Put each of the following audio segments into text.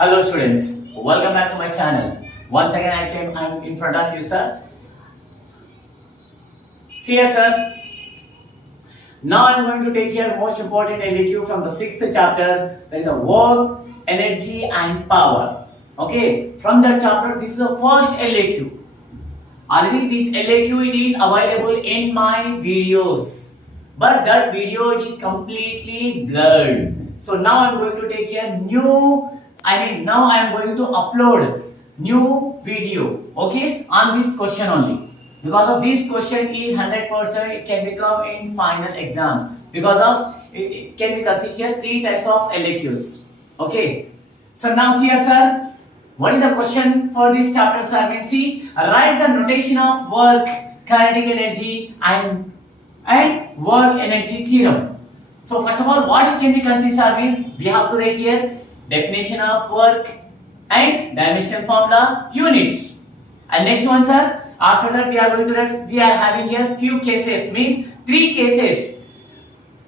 Hello students, welcome back to my channel. Once again I'm in front of you, sir. See here, sir. Now I'm going to take here most important LAQ from the 6th chapter. That is a work, energy and power. Okay, from that chapter this is the first LAQ. Already this LAQ it is available in my videos, but that video is completely blurred. So now I'm going to take here now I am going to upload new video, okay, on this question only. Because of this question is 100% it can become in final exam. Because of it can be considered 3 types of LAQs. Okay. So now see here, sir. What is the question for this chapter, sir? We see write the notation of work, kinetic energy and work energy theorem. So first of all, what it can be considered is we have to write here definition of work and dimensional formula units. And next one, sir, after that we are going to write, we are having here few cases, means 3 cases.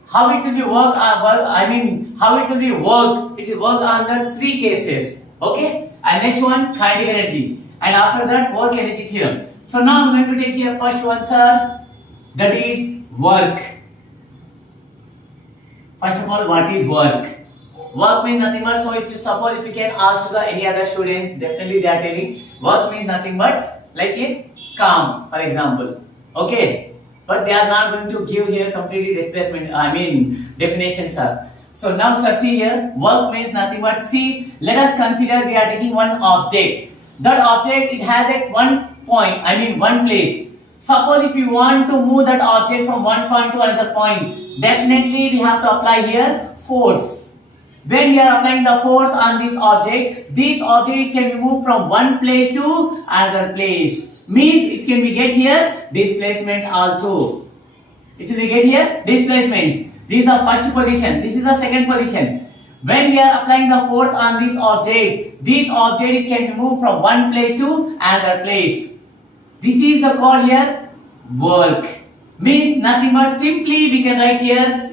How it will be work, how it will be work, it will work under 3 cases. Okay. And next one, kinetic energy. And after that, work energy theorem. So now I'm going to take here first one, sir, that is work. First of all, what is work? Work means nothing but, so if you can ask to any other students, definitely they are telling work means nothing but like a calm, for example. Okay, but they are not going to give here completely displacement, definition, sir. So now, sir, see here, work means nothing but, see, let us consider we are taking one object. That object, it has at one point, one place. Suppose if you want to move that object from one point to another point, definitely we have to apply here force. When we are applying the force on this object can be moved from one place to another place. Means it can be get here displacement also. It will be get here displacement. This is the first position. This is the second position. When we are applying the force on this object it can be moved from one place to another place. This is the call here work. Means nothing but simply we can write here.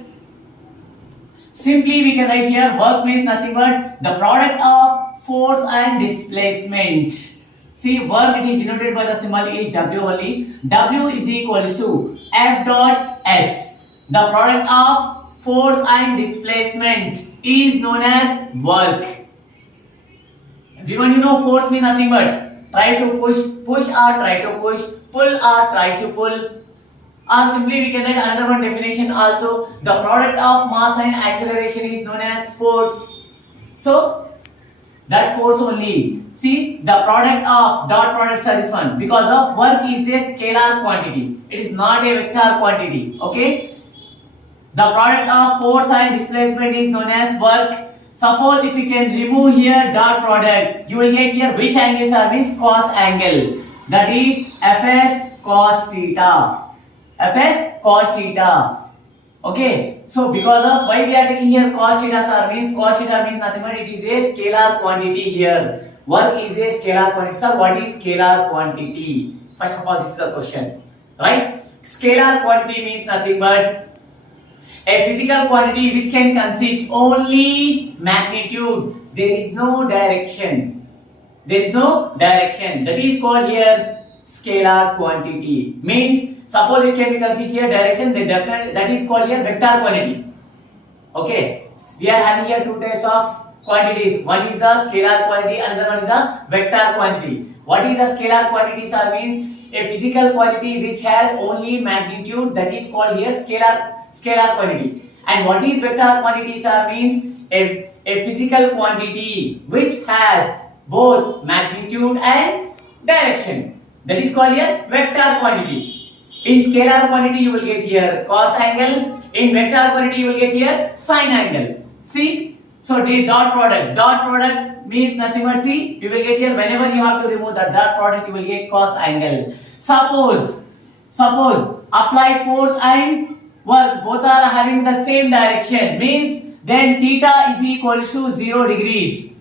Work means nothing but the product of force and displacement. See, work, it is denoted by the symbol is W only. W is equals to F dot S. The product of force and displacement is known as work. Everyone, you know force means nothing but try to push or try to push, pull or try to pull. Or simply we can write another one definition also. The product of mass and acceleration is known as force. So that force only. See, the product of dot products are this one. Because of work is a scalar quantity. It is not a vector quantity. Okay. The product of force and displacement is known as work. Suppose if you can remove here dot product, you will get here which angle service? Cos angle. That is Fs cos theta. Fs cos theta. Okay. So because of why we are taking here cos theta service, cos theta means nothing but it is a scalar quantity here. Work is a scalar quantity. Sir, what is scalar quantity? First of all, this is the question. Right? Scalar quantity means nothing but a physical quantity which can consist only magnitude. There is no direction. There is no direction. That is called here scalar quantity. Means suppose it can be considered here direction, then definitely that is called here vector quantity. Okay. We are having here 2 types of quantities. One is a scalar quantity, another one is a vector quantity. What is a scalar quantity, sir? Means a physical quantity which has only magnitude, that is called here scalar quantity. And what is vector quantity, sir? Means a physical quantity which has both magnitude and direction. That is called here vector quantity. In scalar quantity you will get here cos angle. In vector quantity you will get here sine angle. See? So the dot product means nothing but, see, you will get here whenever you have to remove the dot product you will get cos angle. Suppose applied force and work both are having the same direction, means then theta is equals to 0 degrees.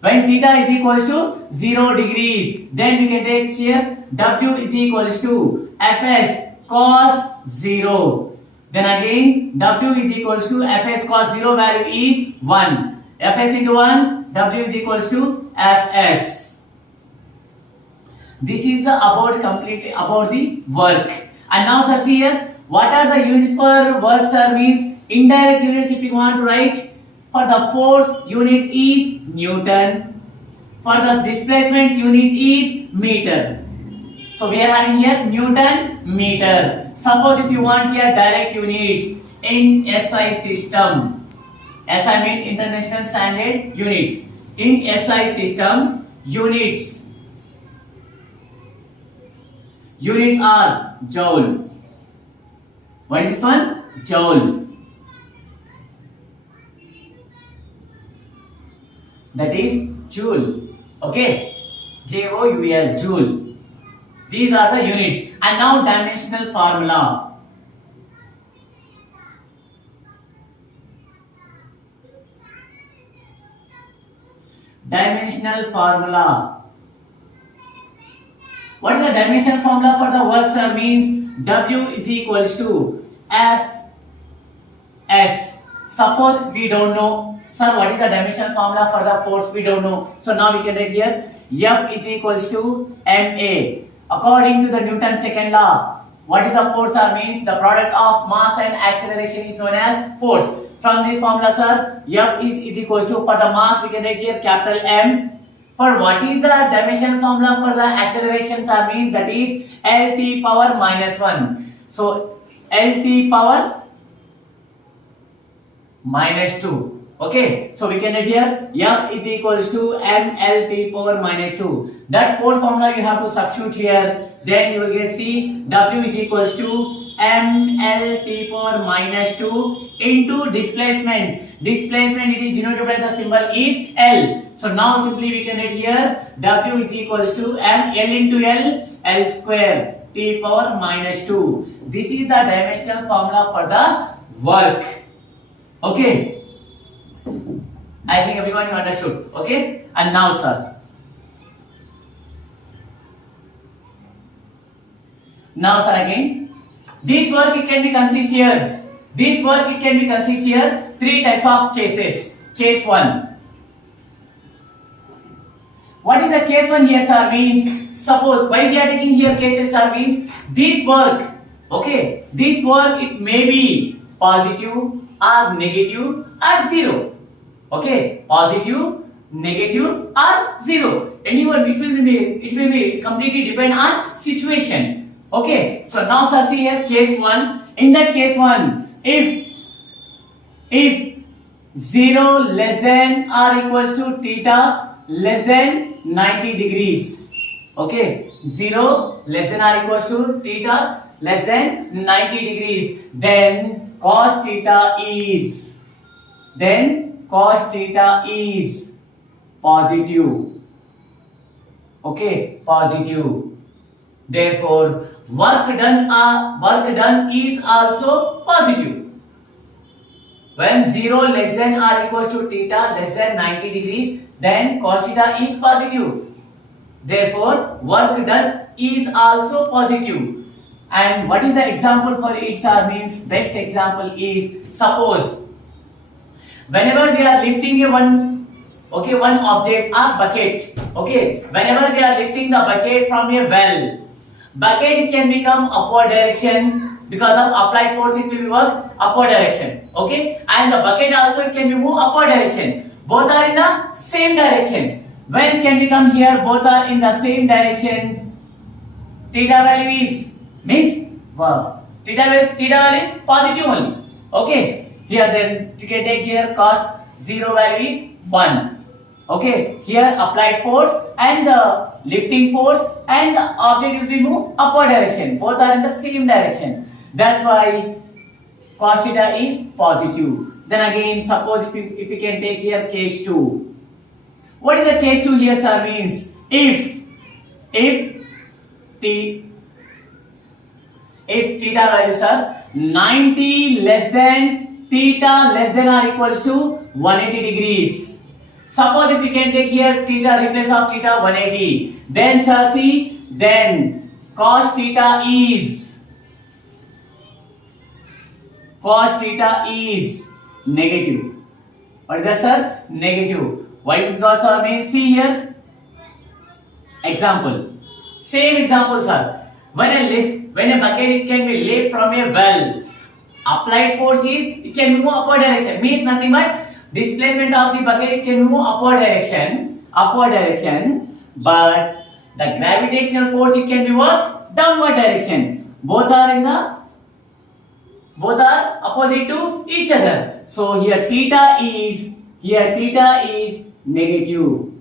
When theta is equals to 0 degrees, then we can take here W is equals to Fs cos 0. Then again W is equals to Fs cos 0 value is 1. Fs into 1, W is equals to Fs. This is about completely about the work. And now sir, see here, what are the units for work sir? Means indirect units. If you want to write, for the force units is Newton, for the displacement unit is meter. So we are having here Newton meter. Suppose if you want here direct units in SI system, SI means International Standard Units. In SI system, units are joule. What is this one? Joule. That is joule. Okay, Joule, joule. These are the units. And now dimensional formula. Dimensional formula. What is the dimensional formula for the work sir? Means W is equals to F S. Suppose we don't know, sir, what is the dimensional formula for the force? We don't know. So now we can write here F is equals to Ma. According to the Newton's second law, what is the force sir? Means the product of mass and acceleration is known as force. From this formula sir, F is equals to, for the mass we can write here capital M. For what is the dimensional formula for the acceleration sir? Means that is Lt power minus 1. So Lt power minus 2. Okay, so we can write here F is equals to mLt power minus 2. That force formula you have to substitute here. Then you will get C, W is equals to mLt power minus 2 into displacement. Displacement, it is denoted by the symbol is L. So now simply we can write here W is equals to L into L square T power minus 2. This is the dimensional formula for the work. Okay, I think everyone you understood. Okay, and now sir, again, this work it can be consist here. This work it can be consist here three types of cases. Case 1. What is the case 1 here sir? Means suppose why we are taking here cases sir? Means this work, okay, this work it may be positive or negative or 0. Okay, positive, negative or 0. Anyone, it will be completely depend on situation. Okay, so now sir, see here case 1. In that case 1, if 0 less than or equals to theta less than 90 degrees. Okay, 0 less than or equals to theta less than 90 degrees, then cos theta is positive. Okay, positive. Therefore, work done is also positive. When 0 less than or equals to theta less than 90 degrees, then cos theta is positive. Therefore, work done is also positive. And what is the example for it sir? Means best example is, suppose whenever we are lifting one object or bucket, okay, whenever we are lifting the bucket from a well, bucket it can become upward direction because of applied force, it will be work upward direction. Okay, and the bucket also it can be move upward direction. Both are in the same direction. When can we come here? Both are in the same direction. Theta value is means theta value is positive only. Okay, here then you can take here cos 0 value is 1. Okay, here applied force and the lifting force and the object will be moved upward direction. Both are in the same direction. That's why cos theta is positive. Then again, suppose if you can take here case 2. What is the case 2 here sir? Means if theta values are 90 less than theta less than or equals to 180 degrees. Suppose if we can take here theta replace of theta 180, then sir see, then cos theta is negative. What is that sir? Negative. Why? Because sir means see here. Example. Same example, sir. When a bucket it can be lifted from a well. Applied force is it can move upward direction. Means nothing but displacement of the bucket it can move upward direction. But the gravitational force it can be what? Downward direction. Both are opposite to each other. So here theta is negative.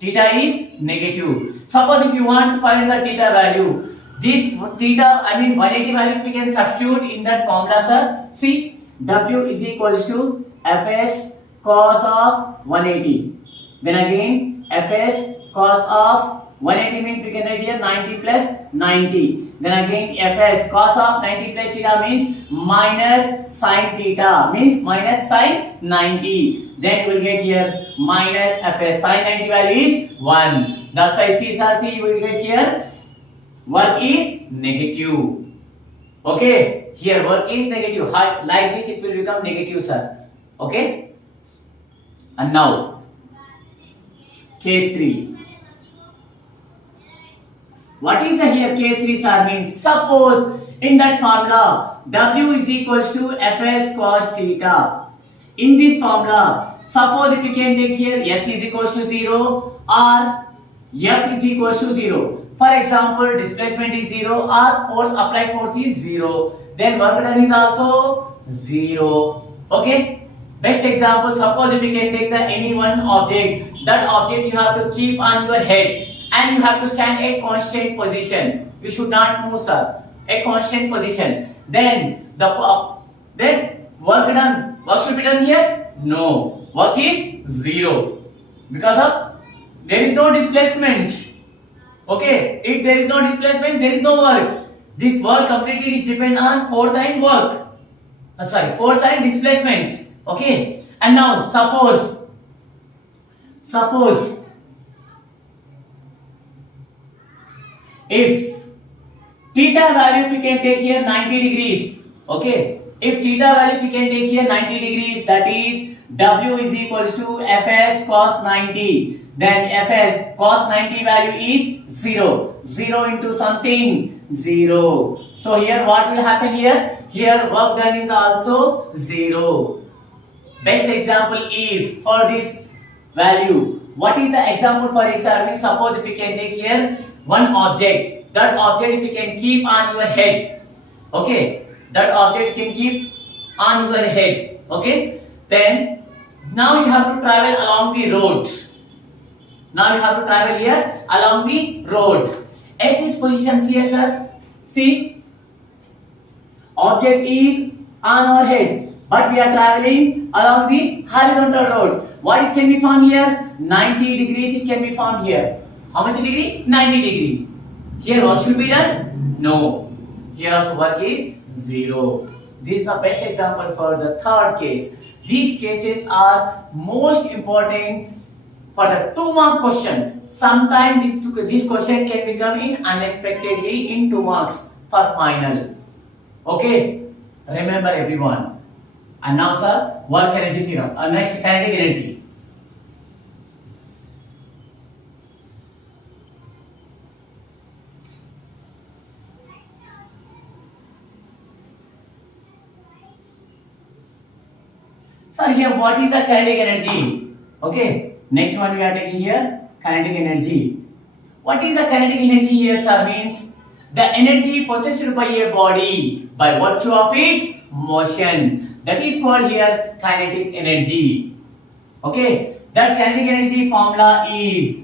Theta is negative. Suppose if you want to find the theta value, this theta, 180 value we can substitute in that formula, sir. See, W is equals to Fs cos of 180. Then again, Fs cos of 180 means we can write here 90 plus 90. Then again, Fs cos of 90 plus theta means minus sin theta, means minus sin 90. Then we will get here minus Fs. Sin 90 value is 1. That's why see you will get here work is negative. Okay, here work is negative. Like this it will become negative, sir. Okay. And now case 3. What is the here case 3, sir? Means suppose in that formula W is equals to Fs cos theta. In this formula, suppose if you can take here S is equals to 0 or F is equals to 0. For example, displacement is 0 or applied force is 0. Then work done is also 0. Okay. Best example, suppose if you can take any one object, that object you have to keep on your head and you have to stand a constant position. You should not move, sir. A constant position. Then work done. Work should be done here? No. Work is 0. Because of there is no displacement. Okay. If there is no displacement, there is no work. This work completely is depend on force and work. Force and displacement. Okay. And now suppose if theta value we can take here 90 degrees. Okay. If theta value we can take here 90 degrees, that is W is equals to Fs cos 90. Then Fs cos 90 value is 0. 0 into something 0. So here what will happen here? Here work done is also 0. Best example is for this value. What is the example for it, sir? Suppose if you can take here one object. That object if you can keep on your head. Okay. That object you can keep on your head. Okay. Then now you have to travel along the road. Now you have to travel here along the road. At this position here, sir. See. Object is on our head. But we are traveling along the horizontal road. What it can be found here? 90 degrees it can be found here. How much degree? 90 degree. Here what should be done? No. Here also work is 0. This is the best example for the third case. These cases are most important for the 2-mark question. Sometimes this question can become in unexpectedly in 2 marks for final. Okay. Remember everyone. And now, sir, work energy theorem. Next, kinetic energy. Sir, here what is the kinetic energy? Okay. Next one we are taking here kinetic energy. What is the kinetic energy here, sir? Means the energy possessed by a body by virtue of its motion. That is called here kinetic energy. Okay. That kinetic energy formula is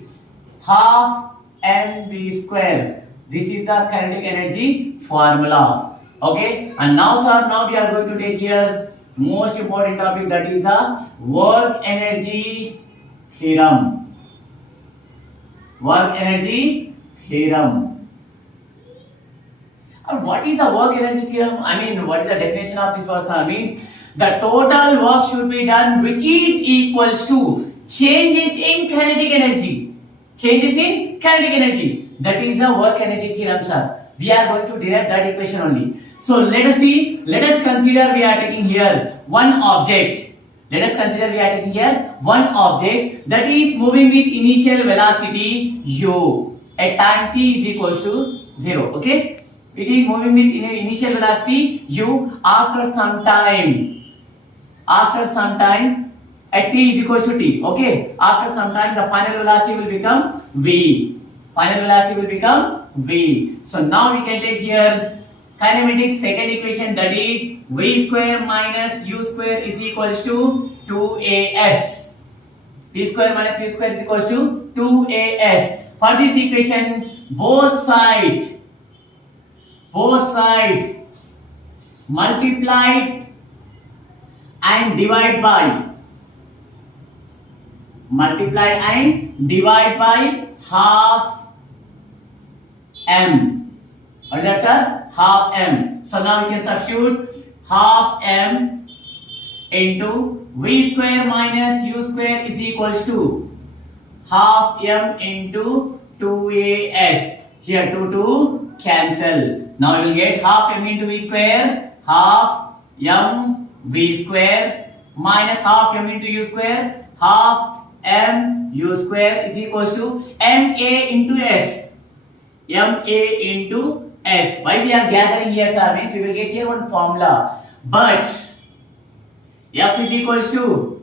half mv square. This is the kinetic energy formula. Okay. And now, sir, now we are going to take here most important topic, that is the work energy theorem. Work energy theorem. And what is the work energy theorem? What is the definition of this word? Means the total work should be done which is equals to changes in kinetic energy. Changes in kinetic energy. That is the work energy theorem, sir. We are going to derive that equation only. So let us see. Let us consider we are taking here one object. Let us consider we are taking here one object that is moving with initial velocity u at time t is equals to 0. Okay, it is moving with initial velocity u after some time. After some time at t is equals to t. Okay, after some time the final velocity will become v. Final velocity will become v. So now we can take here kinematics second equation, that is v square minus u square is equals to 2as. v square minus u square is equals to 2as. For this equation, both side multiplied and divide by half m. What is that, sir? Half m. So now we can substitute half m into v square minus u square is equals to half m into 2as. Here 2 cancel. Now we will get half m into v square, half m v square minus half m into u square, half m u square is equals to ma into s. ma into s. Why we are gathering here, sir? Means we will get here one formula. But f is equals to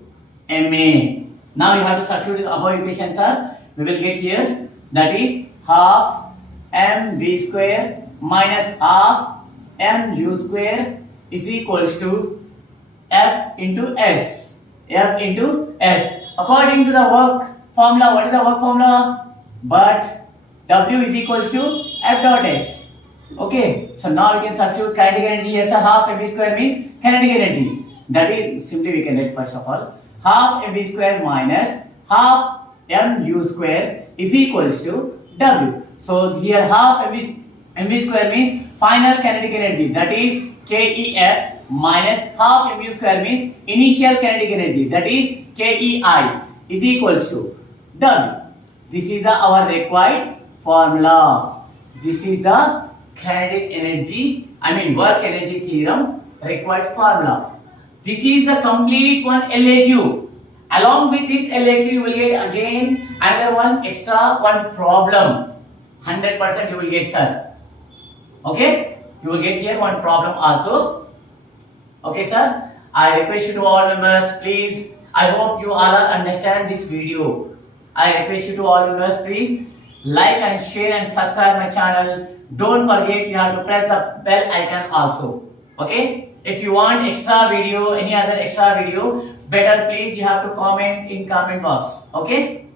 ma. Now we have to substitute the above equation, sir. We will get here, that is half m v square minus half m u square is equals to f into s. f into s. According to the work formula, what is the work formula? But w is equals to f dot s. Okay, so now we can substitute kinetic energy here. So half mv square means kinetic energy. That is simply we can write first of all half mv square minus half mu square is equals to w. So here half mv square means final kinetic energy, that is kef, minus half mu square means initial kinetic energy, that is kei, is equals to w. This is our required formula. This is the kinetic energy, work energy theorem required formula. This is the complete one LAQ. Along with this LAQ, you will get again another one extra one problem. 100% you will get, sir. Okay, you will get here one problem also. Okay, sir. I request you to all members, please. I hope you all understand this video. I request you to all members, please like and share and subscribe my channel. Don't forget you have to press the bell icon also. Okay, if you want extra video, any other extra video, better please you have to comment in comment box. Okay.